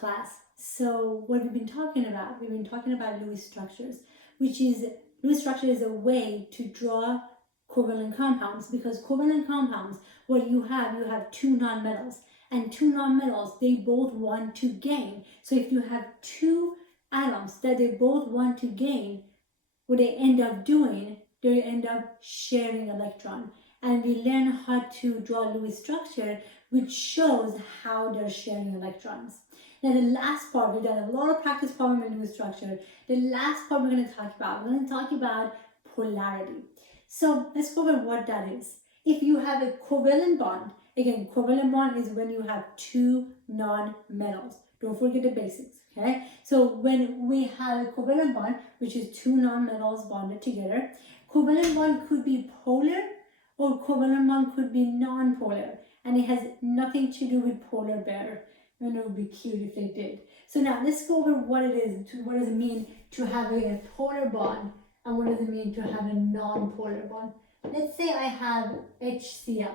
class. So what we've been talking about, we've been talking about Lewis structures, which is, Lewis structure is a way to draw covalent compounds, because covalent compounds, what you have two nonmetals, and two nonmetals, they both want to gain. So if you have two atoms that they both want to gain, what they end up doing, they end up sharing electron. And we learn how to draw Lewis structure, which shows how they're sharing electrons. Now the last part, we've done a lot of practice problem in Lewis structure. The last part we're going to talk about polarity. So let's go over what that is. If you have a covalent bond, again, covalent bond is when you have two non-metals. Don't forget the basics, okay? So when we have a covalent bond, which is two non-metals bonded together, covalent bond could be polar or covalent bond could be non-polar, and it has nothing to do with polar bear. And it would be cute if they did. So now let's go over what it is, what does it mean to have a polar bond, and what does it mean to have a non-polar bond. Let's say I have HCl,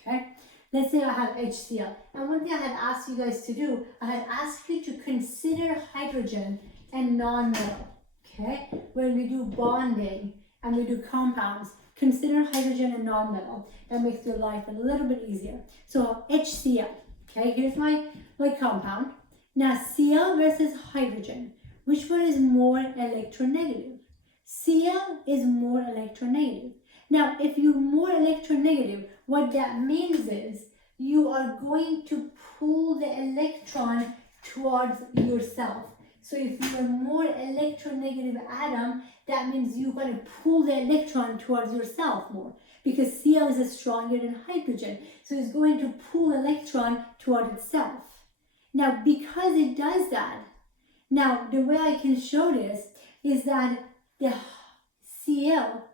okay? Let's say I have HCl. And one thing I had asked you guys to do, I had asked you to consider hydrogen and non-metal, okay? When we do bonding and we do compounds, consider hydrogen and non-metal. That makes your life a little bit easier. So HCl, okay? Here's my compound. Now Cl versus hydrogen. Which one is more electronegative? Cl is more electronegative. Now, if you're more electronegative, what that means is you are going to pull the electron towards yourself. So if you're a more electronegative atom, that means you're going to pull the electron towards yourself more, because Cl is stronger than hydrogen. So it's going to pull electron toward itself. Now, because it does that, now the way I can show this is that the Cl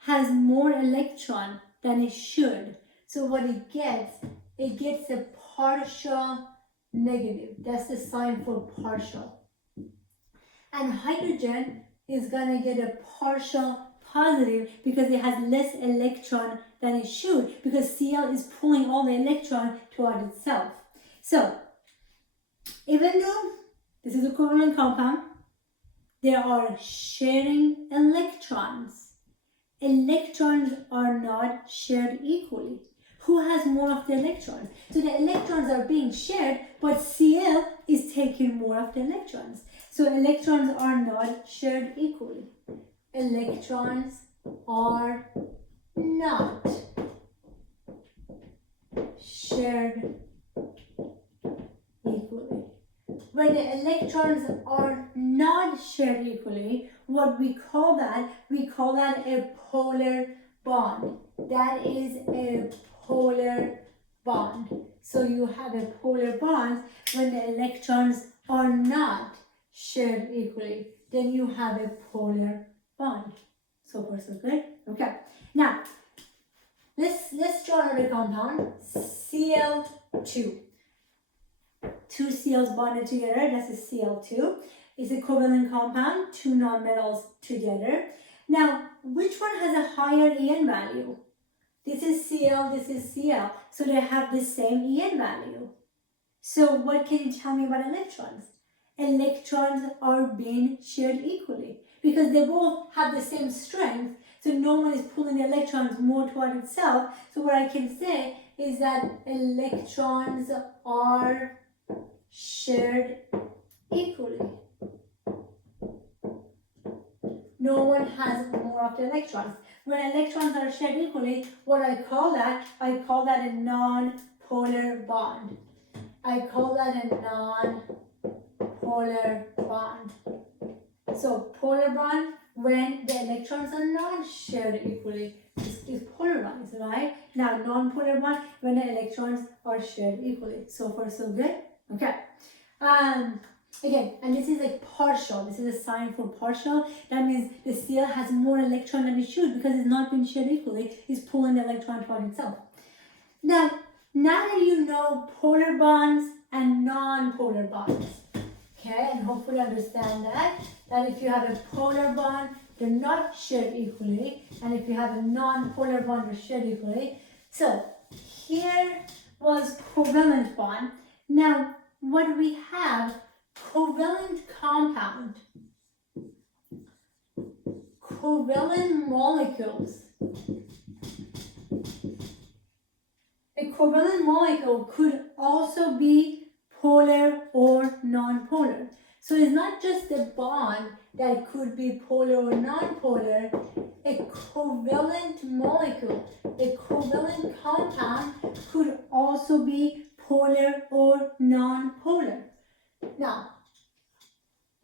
has more electron than it should. So what it gets a partial negative. That's the sign for partial. And hydrogen is gonna get a partial positive because it has less electron than it should, because Cl is pulling all the electron toward itself. So even though this is a covalent compound, there are sharing electrons. Electrons are not shared equally. Who has more of the electrons? So the electrons are being shared, but Cl is taking more of the electrons. So electrons are not shared equally. Electrons are not shared equally. When the electrons are not shared equally, what we call that a polar bond. That is a polar bond. So you have a polar bond when the electrons are not shared equally. Then you have a polar bond. So far so good. Okay. Now let's draw another compound, Cl2. Two Cl's bonded together, that's a Cl2. It's a covalent compound, two nonmetals together. Now, which one has a higher En value? This is Cl, this is Cl. So they have the same En value. So what can you tell me about electrons? Electrons are being shared equally because they both have the same strength. So no one is pulling the electrons more toward itself. So what I can say is that electrons are shared equally. No one has more of the electrons. When electrons are shared equally, what I call that a non-polar bond. I call that a non-polar bond. So polar bond, when the electrons are not shared equally, is polarized, right? Now non-polar bond, when the electrons are shared equally. So far so good. Okay. Again, and this is a partial. This is a sign for partial. That means the Cl has more electron than it should because it's not been shared equally. It's pulling the electron toward itself. Now that you know polar bonds and non-polar bonds, okay, and hopefully understand that if you have a polar bond, they're not shared equally, and if you have a non-polar bond, they're shared equally. So here was covalent bond. Now what we have, covalent compound, covalent molecules. A covalent molecule could also be polar or non-polar. So it's not just a bond that could be polar or non-polar. A covalent molecule, a covalent compound could also be polar or non-polar. Now,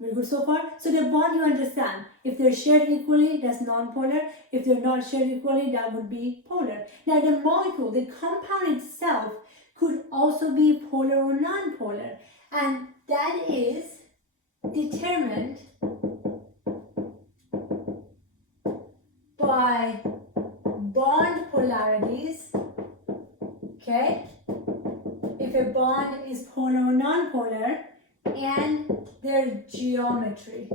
very good so far. So the bond you understand. If they're shared equally, that's non-polar. If they're not shared equally, that would be polar. Now the molecule, the compound itself, could also be polar or non-polar. And that is determined by bond polarities. Okay? If a bond is polar or non-polar, and their geometry.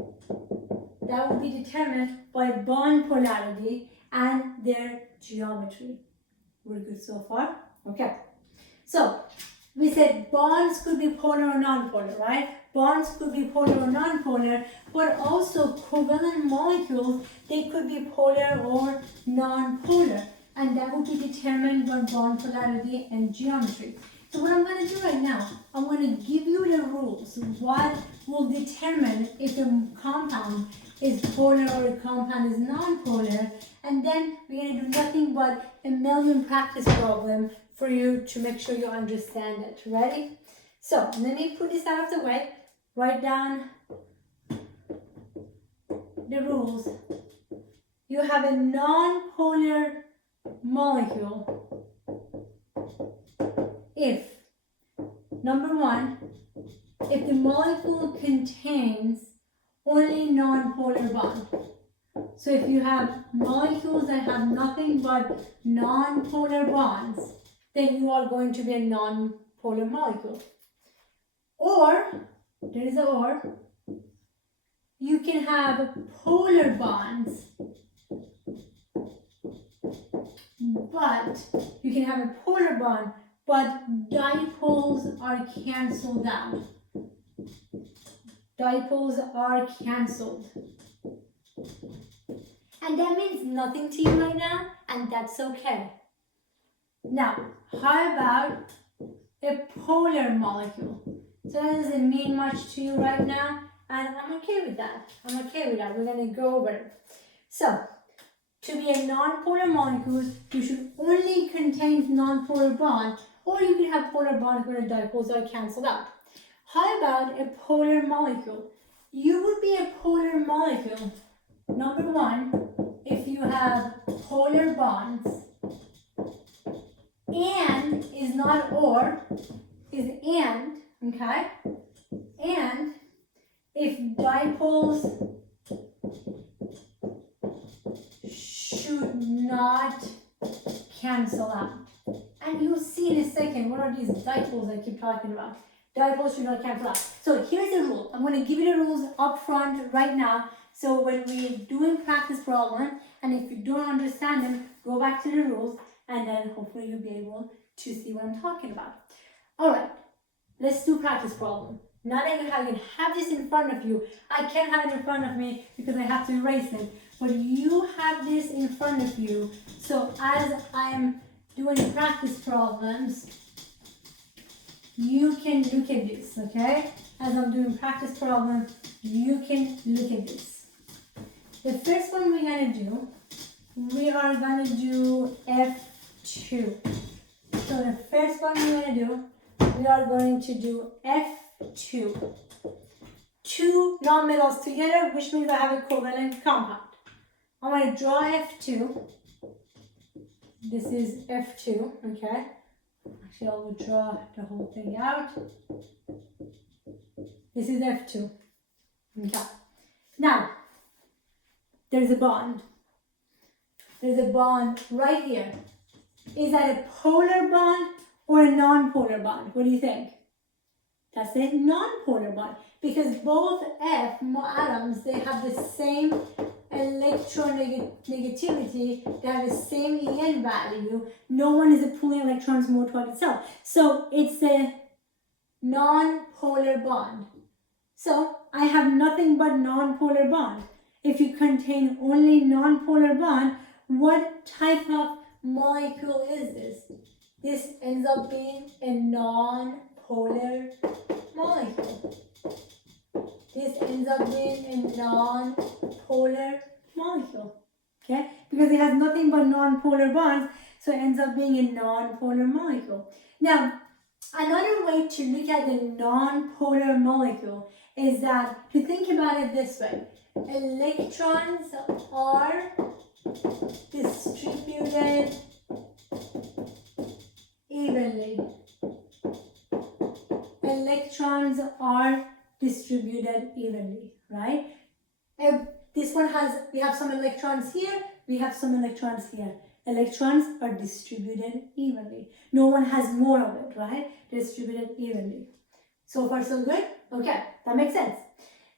That will be determined by bond polarity and their geometry. We're good so far? Okay. So, we said bonds could be polar or non-polar, right? Bonds could be polar or non-polar, but also covalent molecules, they could be polar or non-polar. And that will be determined by bond polarity and geometry. So what I'm going to do right now, I'm going to give you the rules. What will determine if a compound is polar or a compound is non-polar. And then we're going to do nothing but a million practice problem for you to make sure you understand it. Ready? So let me put this out of the way. Write down the rules. You have a non-polar molecule if, number one, if the molecule contains only non-polar bond. So if you have molecules that have nothing but non-polar bonds, then you are going to be a non-polar molecule. Or, there is an or, you can have polar bonds, but you can have a polar bond, but dipoles are cancelled out. Dipoles are cancelled. And that means nothing to you right now, and that's okay. Now, how about a polar molecule? So that doesn't mean much to you right now, and I'm okay with that. We're going to go over it. So, to be a non-polar molecule, you should only contain non-polar bond, or you can have polar bonds where the dipoles are cancelled out. How about a polar molecule? You would be a polar molecule, number one, if you have polar bonds, and is not or, is and, okay? And if dipoles should not cancel out. And you'll see in a second what are these dipoles I keep talking about. Dipoles should not cancel out. So here's the rule. I'm going to give you the rules up front right now. So when we're doing practice problem, and if you don't understand them, go back to the rules, and then hopefully you'll be able to see what I'm talking about. All right, let's do practice problem. Now that you have this in front of you, I can't have it in front of me because I have to erase it. But you have this in front of you. So as I'm doing practice problems, you can look at this, okay? As I'm doing practice problems, you can look at this. The first one we're going to do, we are going to do F2. So the first one we're going to do, we are going to do F2. Two nonmetals together, which means I have a covalent compound. I'm going to draw F2. This is F2, okay? Actually, I will draw the whole thing out. This is F2. Okay. Now, there's a bond. There's a bond right here. Is that a polar bond or a non-polar bond? What do you think? That's a non-polar bond because both F atoms, they have the same electronegativity, they have the same En value. No one is pulling electrons more toward itself. So it's a non-polar bond. So I have nothing but non-polar bond. If you contain only non-polar bond, what type of molecule is this? This ends up being a non-polar molecule. This ends up being a non-polar molecule. Okay? Because it has nothing but non-polar bonds, so it ends up being a non-polar molecule. Now, another way to look at the non-polar molecule is that, to think about it this way, electrons are distributed evenly. Electrons are distributed evenly, right? If this one we have some electrons here, we have some electrons here. Electrons are distributed evenly. No one has more of it, right? Distributed evenly. So far so good? Okay, that makes sense.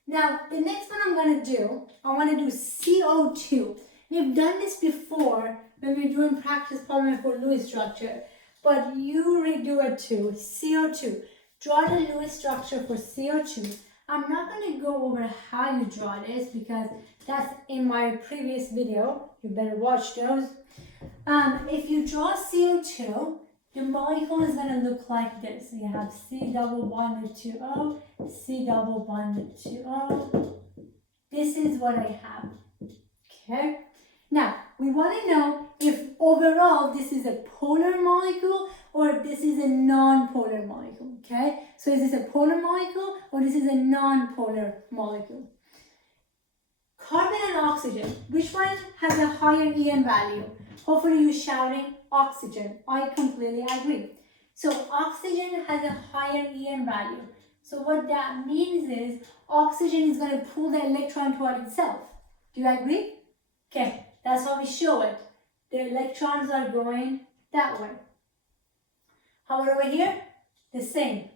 Now, the next one I'm going to do, I want to do CO2. We've done this before when we were doing practice problem for Lewis structure, but you redo it too. CO2. Draw the Lewis structure for CO2. I'm not going to go over how you draw this because that's in my previous video. You better watch those. If you draw CO2, the molecule is going to look like this. You have C double bonded to O, C double bonded to O. This is what I have. Okay? Now, we want to know if overall this is a polar molecule or if this is a non-polar molecule. Okay? So is this a polar molecule or this is a non-polar molecule? Carbon and oxygen, which one has a higher EN value? Hopefully you're shouting oxygen. I completely agree. So oxygen has a higher EN value. So what that means is oxygen is going to pull the electron toward itself. Do you agree? Okay, that's how we show it. The electrons are going that way. How about over here? The same.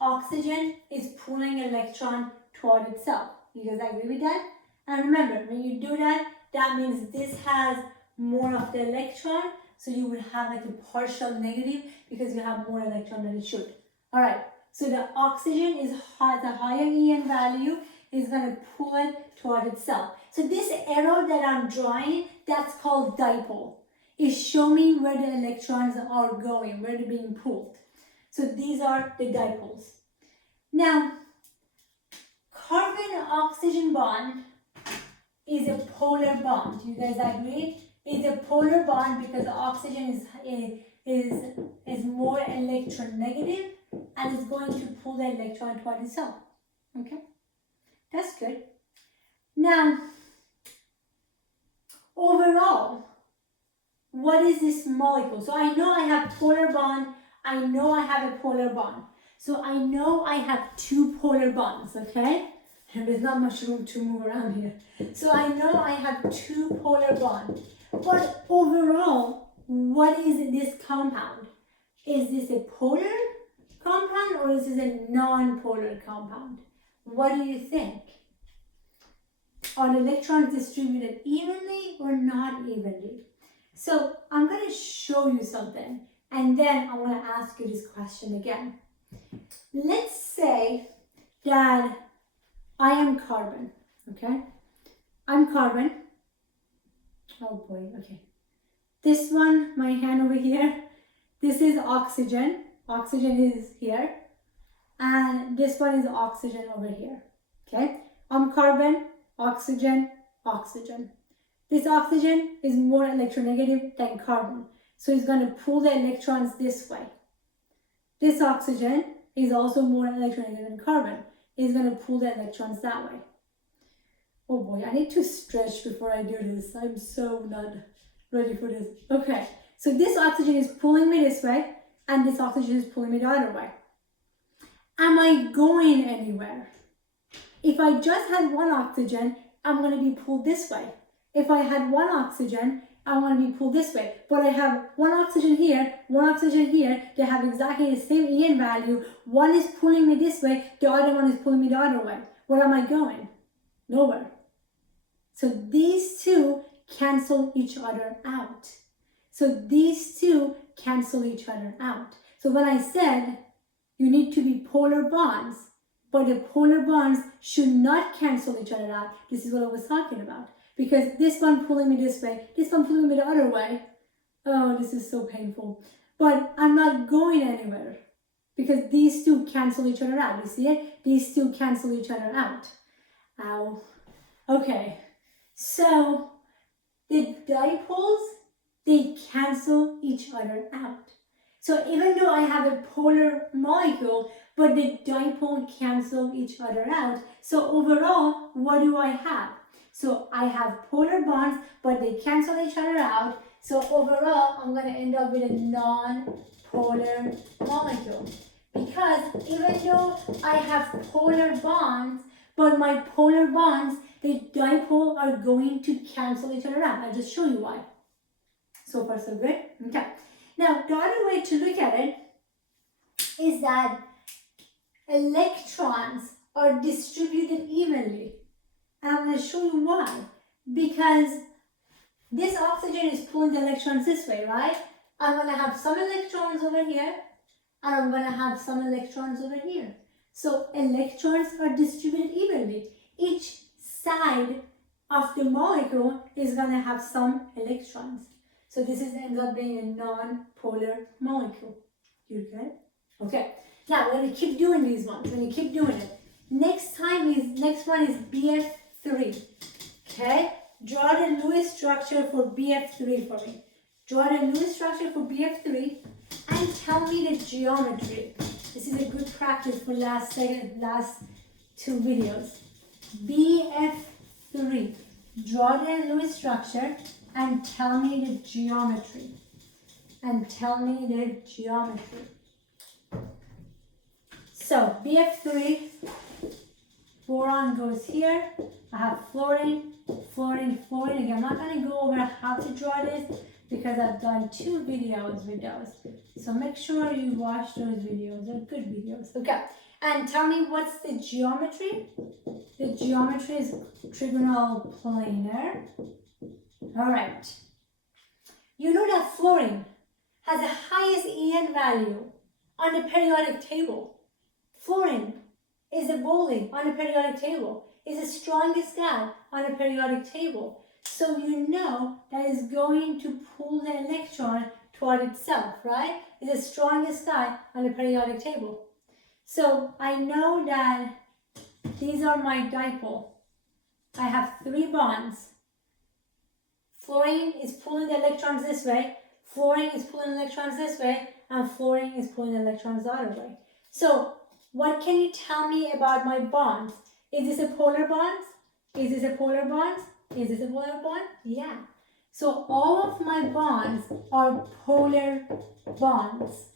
Oxygen is pulling electron toward itself. You guys agree with that? And remember, when you do that, that means this has more of the electron, so you will have like a partial negative because you have more electron than it should. All right, so the oxygen has a higher EN value, is going to pull it toward itself. So this arrow that I'm drawing, that's called dipole. It's showing where the electrons are going, where they're being pulled. So these are the dipoles. Now, carbon-oxygen bond is a polar bond. You guys agree? It's a polar bond because the oxygen is more electronegative and is going to pull the electron toward itself. Okay? That's good. Now, overall, what is this molecule? So I know I have polar bond. I know I have a polar bond. So I know I have two polar bonds, okay? And there's not much room to move around here. So I know I have two polar bonds. But overall, what is this compound? Is this a polar compound or is this a non-polar compound? What do you think? Are the electrons distributed evenly or not evenly? So I'm going to show you something and then I want to ask you this question again. Let's say that I am carbon, okay? I'm carbon. Oh boy, okay. This one, my hand over here, this is oxygen. Oxygen is here. And this one is oxygen over here, okay? I'm carbon, oxygen, oxygen. This oxygen is more electronegative than carbon. So it's going to pull the electrons this way. This oxygen is also more electronegative than carbon. It's going to pull the electrons that way. Oh boy, I need to stretch before I do this. I'm so not ready for this. Okay, so this oxygen is pulling me this way, and this oxygen is pulling me the other way. Am I going anywhere? If I just had one oxygen, I'm going to be pulled this way. If I had one oxygen, I want to be pulled this way. But I have one oxygen here, one oxygen here. They have exactly the same EN value. One is pulling me this way, the other one is pulling me the other way. Where am I going? Nowhere. So these two cancel each other out. So these two cancel each other out. So when I said you need to be polar bonds, but the polar bonds should not cancel each other out. This is what I was talking about. Because this one pulling me this way, this one pulling me the other way. Oh, this is so painful. But I'm not going anywhere because these two cancel each other out. You see it? These two cancel each other out. Ow. Okay. So the dipoles, they cancel each other out. So even though I have a polar molecule, but the dipole cancel each other out. So overall, what do I have? So I have polar bonds, but they cancel each other out. So overall, I'm going to end up with a non-polar molecule. Because even though I have polar bonds, but my polar bonds, the dipole are going to cancel each other out. I'll just show you why. So far, so good. Okay. Now, the other way to look at it is that electrons are distributed evenly. And I'm going to show you why. Because this oxygen is pulling the electrons this way, right? I'm going to have some electrons over here, and I'm going to have some electrons over here. So electrons are distributed evenly. Each side of the molecule is going to have some electrons. So this ends up being a non-polar molecule. You good? Okay. Now we're going to keep doing these ones. We're going to keep doing it. Next one is BF3. Okay? Draw the Lewis structure for BF3 for me. Draw the Lewis structure for BF3 and tell me the geometry. This is a good practice for last two videos. BF3. Draw the Lewis structure and tell me the geometry. So BF3, boron goes here. I have fluorine. Again, I'm not going to go over how to draw this because I've done 2 videos with those. So make sure you watch those videos. They're good videos. Okay. And tell me what's the geometry? The geometry is trigonal planar. All right. You know that fluorine has the highest EN value on the periodic table. Fluorine is the bully on the periodic table. Is the strongest guy on the periodic table. So you know that is going to pull the electron toward itself, right? Is the strongest guy on the periodic table. So I know that these are my dipole. I have 3 bonds. Fluorine is pulling the electrons this way, fluorine is pulling electrons this way, and fluorine is pulling electrons the other way. So what can you tell me about my bonds? Is this a polar bond? Is this a polar bond? Is this a polar bond? Yeah. So all of my bonds are polar bonds.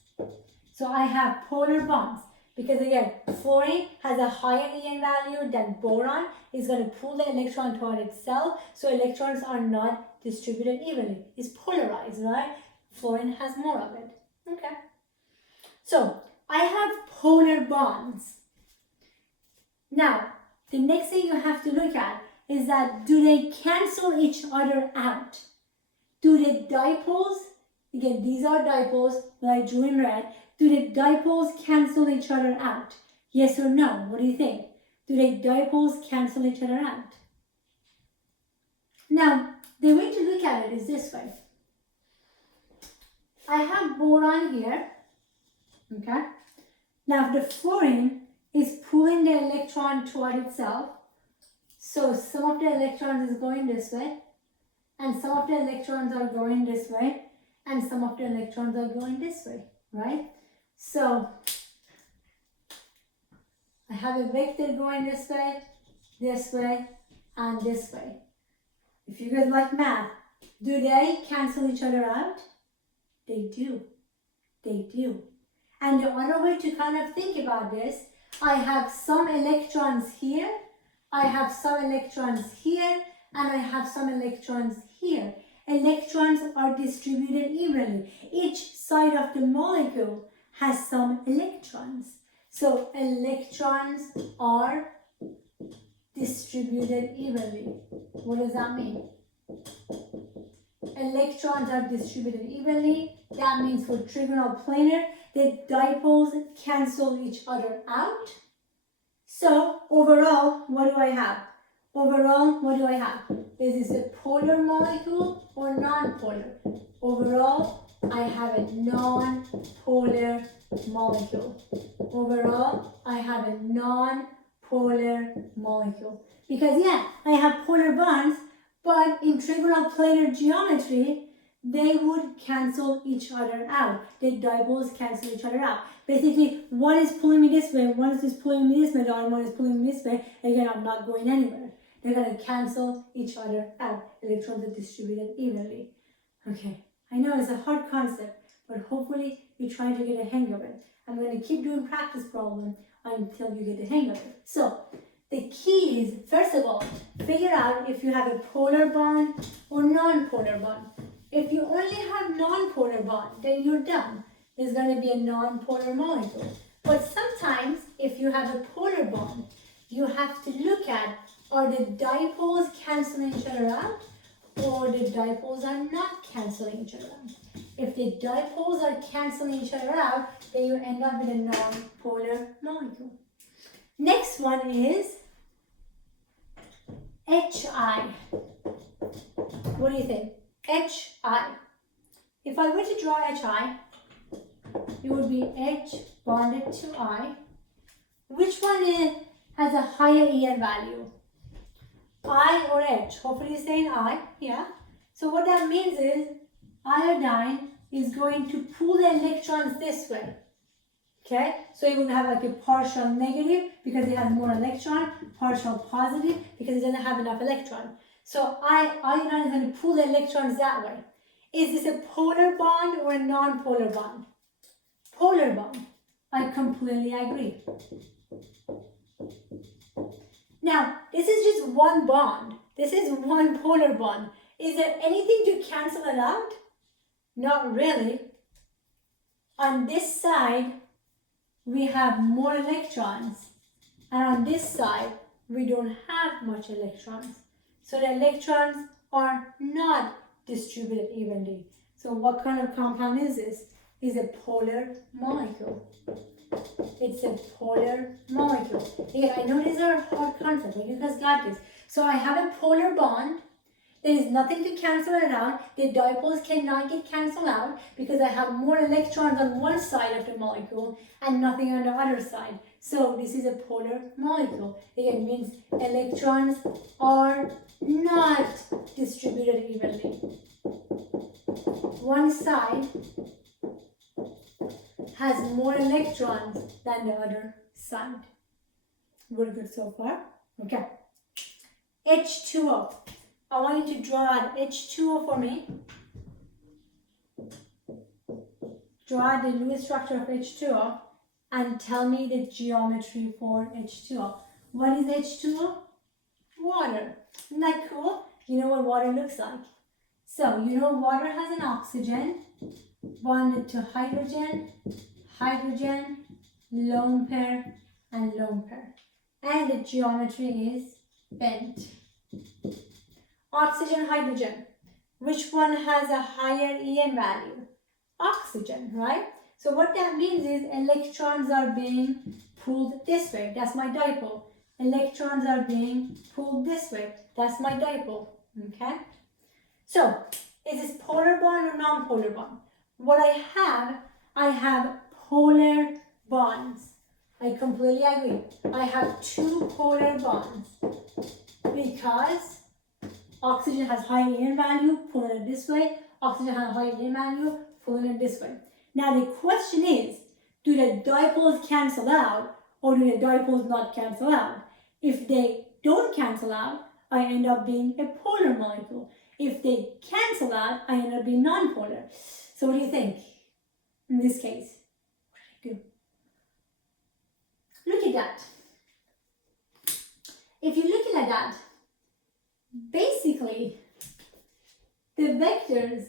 So I have polar bonds. Because again, fluorine has a higher EN value than boron. It's going to pull the electron toward itself. So electrons are not distributed evenly. It's polarized, right? Fluorine has more of it. Okay. So I have polar bonds. Now, the next thing you have to look at is that do they cancel each other out? Do the dipoles, again, these are dipoles that I drew in red, do the dipoles cancel each other out? Yes or no? What do you think? Do the dipoles cancel each other out? Now, the way to look at it is this way. I have boron here, okay? Now, the fluorine is pulling the electron toward itself. So some of the electrons is going this way, and some of the electrons are going this way, and some of the electrons are going this way, right? So I have a vector going this way, and this way. If you guys like math, do they cancel each other out? They do. They do. And the other way to kind of think about this, I have some electrons here, I have some electrons here, and I have some electrons here. Electrons are distributed evenly. Each side of the molecule has some electrons. So electrons are distributed evenly. What does that mean? Electrons are distributed evenly. That means for trigonal planar, The dipoles cancel each other out. So overall, what do I have? Overall, what do I have? Is this a polar molecule or non-polar? Overall, I have a non-polar molecule. Overall, I have a non-polar molecule. Because yeah, I have polar bonds, but in trigonal planar geometry, they would cancel each other out. The dipoles cancel each other out. Basically, one is pulling me this way, one is pulling me this way, the other one is pulling me this way. Again, I'm not going anywhere. They're going to cancel each other out. Electrons are distributed evenly. Okay, I know it's a hard concept, but hopefully you try to get a hang of it. I'm going to keep doing practice problems until you get the hang of it. So, the key is, first of all, figure out if you have a polar bond or non-polar bond. If you only have non-polar bond, then you're done. There's going to be a non-polar molecule. But sometimes, if you have a polar bond, you have to look at, are the dipoles canceling each other out, or the dipoles are not canceling each other out. If the dipoles are canceling each other out, then you end up with a non-polar molecule. Next one is HI. What do you think? HI. If I were to draw HI, it would be H bonded to I. Which one has a higher EN value? I or H? Hopefully you're saying I, yeah. So what that means is iodine is going to pull the electrons this way. Okay, so it will have like a partial negative because it has more electron, partial positive because it doesn't have enough electron. So iodine is going to pull the electrons that way. Is this a polar bond or a non-polar bond? Polar bond. I completely agree. Now, this is just one bond. This is one polar bond. Is there anything to cancel it out? Not really. On this side, we have more electrons. And on this side, we don't have much electrons. So the electrons are not distributed evenly. So what kind of compound is this? It's a polar molecule. It's a polar molecule. Again, I know these are hard concepts, but you guys got this. So I have a polar bond. There is nothing to cancel it out. The dipoles cannot get canceled out because I have more electrons on one side of the molecule and nothing on the other side. So this is a polar molecule. Again, means electrons are not distributed evenly. One side has more electrons than the other side. We're good so far? Okay. H2O. I want you to draw out H2O for me. Draw out the Lewis structure of H2O and tell me the geometry for H2O. What is H2O? Water. Isn't that cool? You know what water looks like. So, you know water has an oxygen bonded to hydrogen, hydrogen, lone pair, and lone pair. And the geometry is bent. Oxygen, hydrogen. Which one has a higher EN value? Oxygen, right? So what that means is electrons are being pulled this way. That's my dipole. Electrons are being pulled this way. That's my dipole. Okay? So, is this polar bond or non-polar bond? What I have polar bonds. I completely agree. I have two polar bonds because oxygen has high EN value, pulling it this way. Oxygen has high EN value, pulling it this way. Now the question is, do the dipoles cancel out or do the dipoles not cancel out? If they don't cancel out, I end up being a polar molecule. If they cancel out, I end up being non-polar. So what do you think in this case? What did I do? Look at that. If you're looking at that, basically, the vectors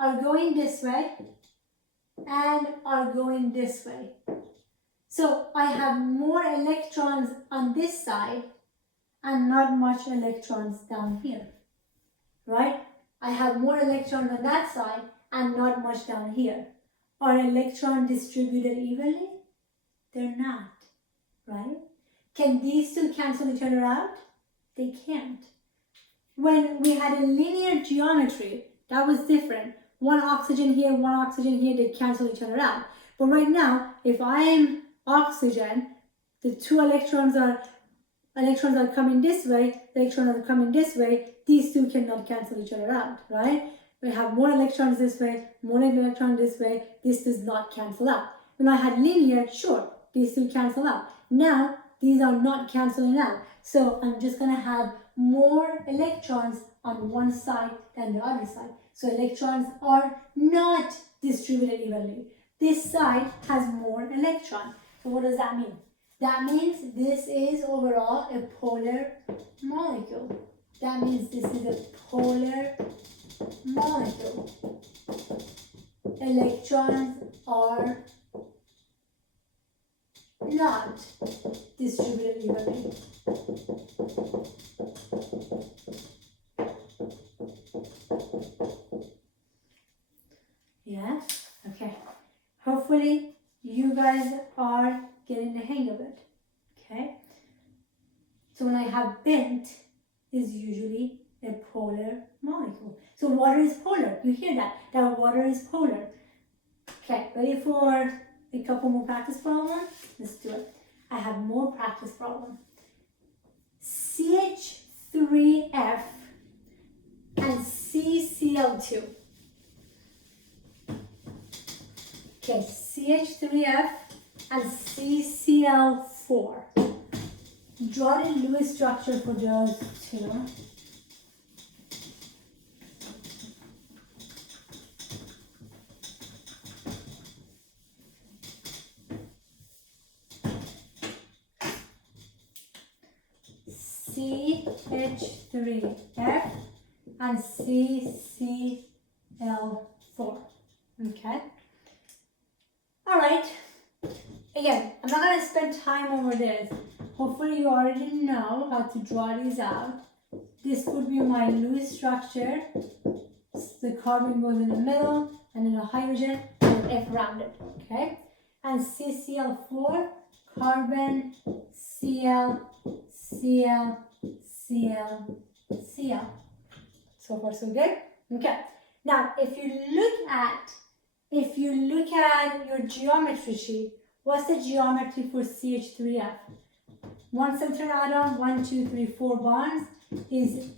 are going this way and are going this way. So I have more electrons on this side and not much electrons down here, right? I have more electrons on that side and not much down here. are electrons distributed evenly? They're not, right? Can these two cancel each other out? They can't. When we had a linear geometry, that was different. One oxygen here, they cancel each other out. But right now, if I am oxygen, the two electrons are coming this way, electrons are coming this way, these two cannot cancel each other out, right? We have more electrons this way, more electrons this way, this does not cancel out. When I had linear, sure, these two cancel out. Now, these are not canceling out. So I'm just gonna have more electrons on one side than the other side. So electrons are not distributed evenly. This side has more electrons. So what does that mean? That means this is overall a polar molecule. That means this is a polar molecule. Electrons are not distributed evenly. Yeah? Okay. Hopefully you guys are getting the hang of it. Okay? So when I have bent, is usually a polar molecule. So water is polar. You hear that? That water is polar. Okay, ready for a couple more practice problems? Let's do it. I have more practice problems. CH3F and CCl2. Okay, CH3F and CCl4. Draw the Lewis structure for those two. CH3F and CCl4. Okay. All right. Again, I'm not going to spend time over this. Hopefully you already know how to draw these out. This would be my Lewis structure. The carbon goes in the middle, and then a hydrogen and an F rounded. Okay. And CCl4, carbon, Cl, Cl, Cl, Cl. So far so good? Okay. Now if you look at your geometry sheet, what's the geometry for CH3F? One center atom, 1, 2, 3, 4 bonds is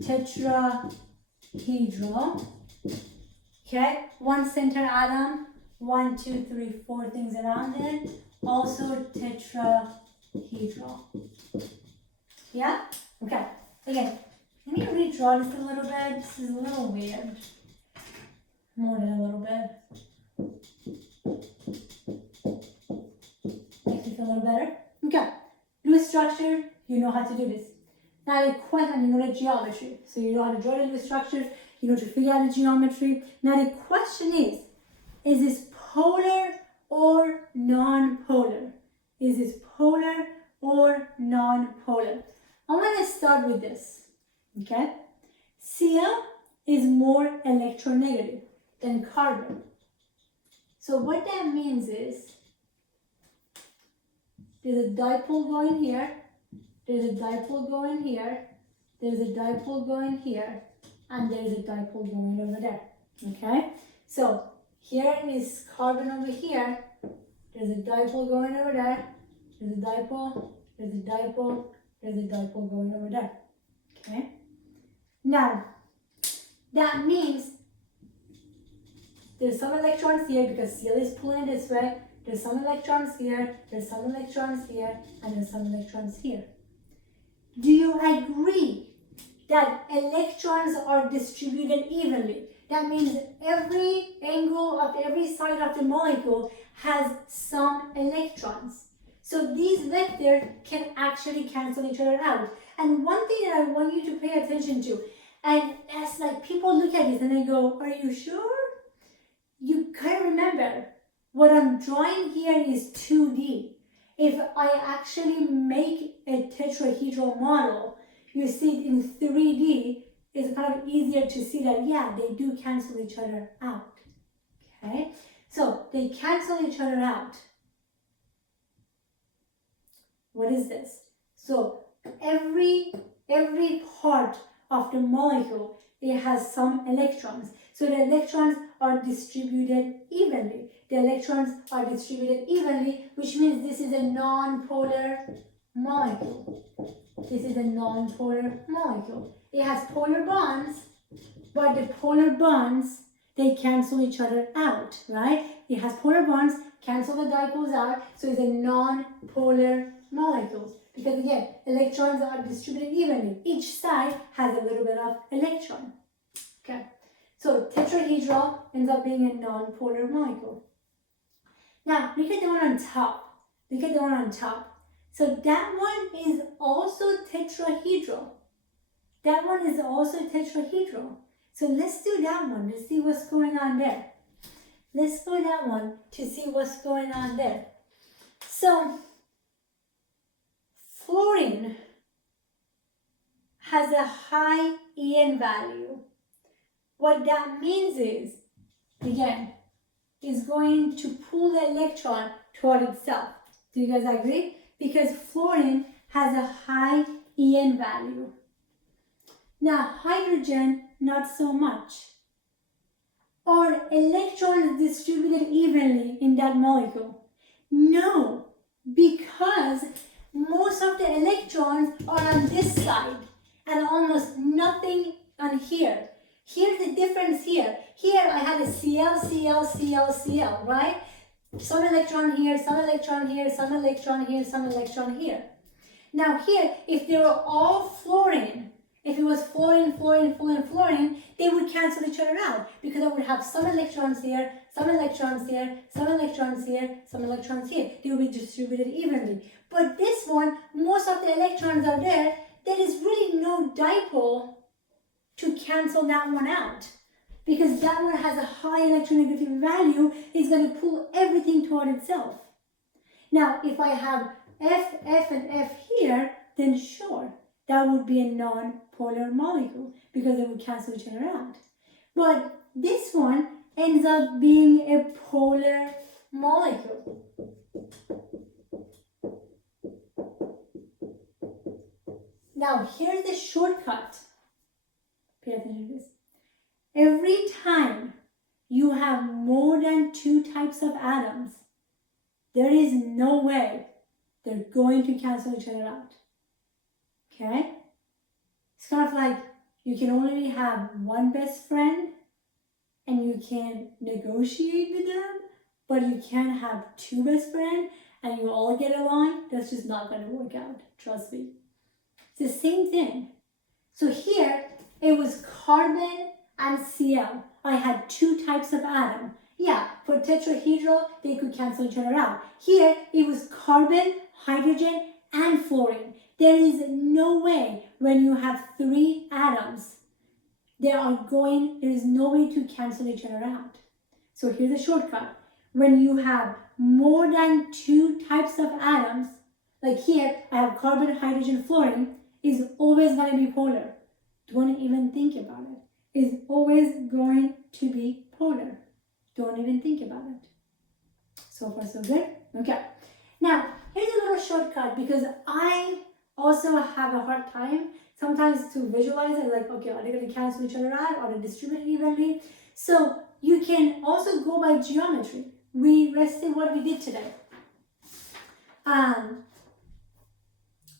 tetrahedral. Okay, one center atom, 1, 2, 3, 4 things around it, also tetrahedral. Yeah? Okay. Again, let me redraw this a little bit. This is a little weird. More than a little bit. Makes me feel a little better. Okay. Lewis structure, you know how to do this. Now the question, you know the geometry. So you know how to draw the Lewis structures, you know to figure out the geometry. Now the question is this polar or non-polar? Is this polar or non-polar? I want to start with this. Okay? Cl is more electronegative than carbon. So what that means is there's a dipole going here, there's a dipole going here, there's a dipole going here, and there's a dipole going over there. Okay? So here is carbon over here, there's a dipole going over there, there's a dipole, there's a dipole, there's a dipole going over there. Okay? Now, that means there's some electrons here because Cl is pulling this way. There's some electrons here, there's some electrons here, and there's some electrons here. Do you agree that electrons are distributed evenly? That means every angle of every side of the molecule has some electrons. So these vectors can actually cancel each other out. And one thing that I want you to pay attention to, and as like people look at this and they go, are you sure? You gotta remember, what I'm drawing here is 2D. If I actually make a tetrahedral model, you see it in 3D, it's kind of easier to see that, yeah, they do cancel each other out. Okay? So they cancel each other out. What is this? So every part of the molecule, it has some electrons. So the electrons are distributed evenly. The electrons are distributed evenly, which means this is a non-polar molecule. This is a non-polar molecule. It has polar bonds, but the polar bonds, they cancel each other out, right? It has polar bonds, cancel the dipoles out, so it's a non-polar molecule. Because again, electrons are distributed evenly. Each side has a little bit of electron. Okay, so tetrahedral ends up being a non-polar molecule. Now, look at the one on top. Look at the one on top. So that one is also tetrahedral. That one is also tetrahedral. So let's do that one to see what's going on there. Let's go that one to see what's going on there. So fluorine has a high En value. What that means is, again, is going to pull the electron toward itself. Do you guys agree? Because fluorine has a high En value. Now, hydrogen, not so much. Are electrons distributed evenly in that molecule? No, because most of the electrons are on this side and almost nothing on here. Here's the difference here. Here I had a Cl, Cl, Cl, Cl, right? Some electron here, some electron here, some electron here, some electron here. Now here, if they were all fluorine, if it was fluorine, fluorine, fluorine, fluorine, they would cancel each other out because I would have some electrons here, some electrons here, some electrons here, some electrons here. They will be distributed evenly. But this one, most of the electrons are there. There is really no dipole to cancel that one out because that one has a high electronegative value. It's going to pull everything toward itself. Now, if I have F, F, and F here, then sure, that would be a non-polar molecule because they would cancel each other out. But this one ends up being a polar molecule. Now, here's the shortcut. Pay attention to this. Every time you have more than 2 types of atoms, there is no way they're going to cancel each other out. Okay? It's kind of like you can only have one best friend and you can negotiate with them, but you can't have 2 best friends and you all get along. That's just not going to work out. Trust me. It's the same thing. So here, it was carbon and Cl. I had 2 types of atom. Yeah, for tetrahedral, they could cancel each other out. Here, it was carbon, hydrogen, and fluorine. There is no way when you have 3 atoms, there is no way to cancel each other out. So here's a shortcut. When you have more than 2 types of atoms, like here, I have carbon, hydrogen, fluorine, is always going to be polar. Don't even think about it. It's always going to be polar. Don't even think about it. So far, so good? Okay. Now, here's a little shortcut because I also have a hard time sometimes to visualize it. Like, okay, are they going to cancel each other out? Are they distributed evenly? So you can also go by geometry. We rested what we did today.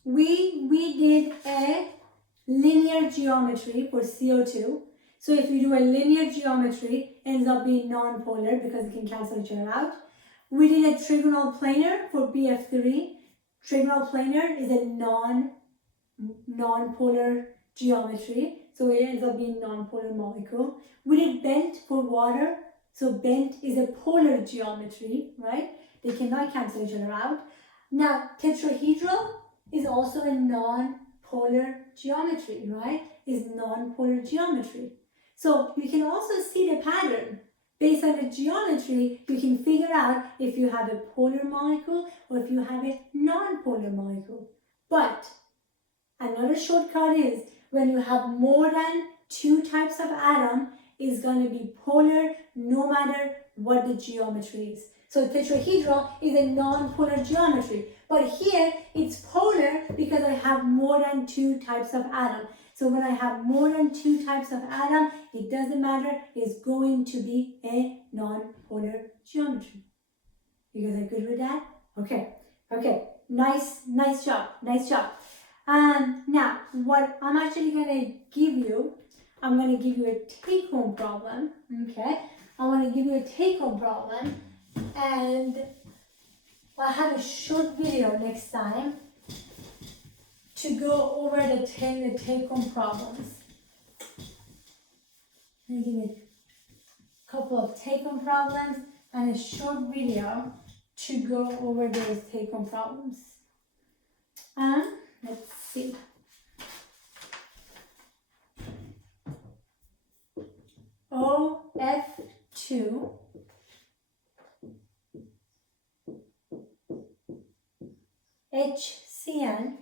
We did a linear geometry for CO2. So if you do a linear geometry, it ends up being non-polar because it can cancel each other out. We did a trigonal planar for BF3. Trigonal planar is a non-polar geometry, so it ends up being non-polar molecule. We did bent for water. So bent is a polar geometry, right? They cannot cancel each other out. Now, tetrahedral is also a non-polar geometry, right? Is non-polar geometry. So you can also see the pattern. Based on the geometry, you can figure out if you have a polar molecule or if you have a non-polar molecule. But another shortcut is when you have more than 2 types of atom, is going to be polar no matter what the geometry is. So tetrahedral is a non-polar geometry. But here it's polar because I have more than 2 types of atom. So when I have more than 2 types of atom, it doesn't matter, it's going to be a non-polar geometry. You guys are good with that? Okay. Nice job. Now, what I'm actually going to give you, I'm going to give you a take-home problem. Okay. I want to give you a take-home problem, and I'll have a short video next time to go over the take-home problems. I'm going to give you a couple of take-home problems and a short video to go over those take-home problems. Let's see. OF2 HCN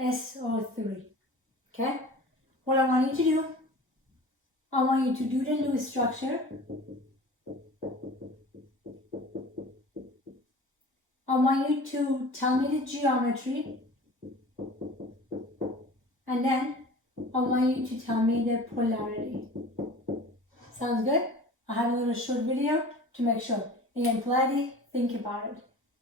SO3. Okay? What I want you to do, I want you to do the Lewis structure. I want you to tell me the geometry. And then I want you to tell me the polarity. Sounds good? I have a little short video to make sure. Again, polarity, think about it.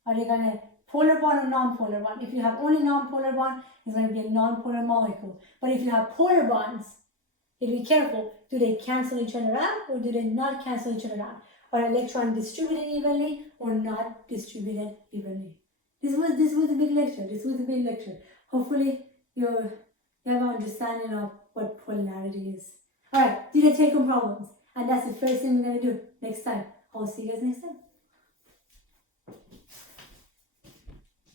Are they going to polar bond or non-polar bond? If you have only non-polar bond, it's going to be a non-polar molecule. But if you have polar bonds, you be careful. Do they cancel each other out or do they not cancel each other out? Are electrons distributed evenly or not distributed evenly? This was a big lecture. Hopefully you have an understanding of what polarity is. Alright, do the take-home problems. And that's the first thing we're going to do next time. I'll see you guys next time.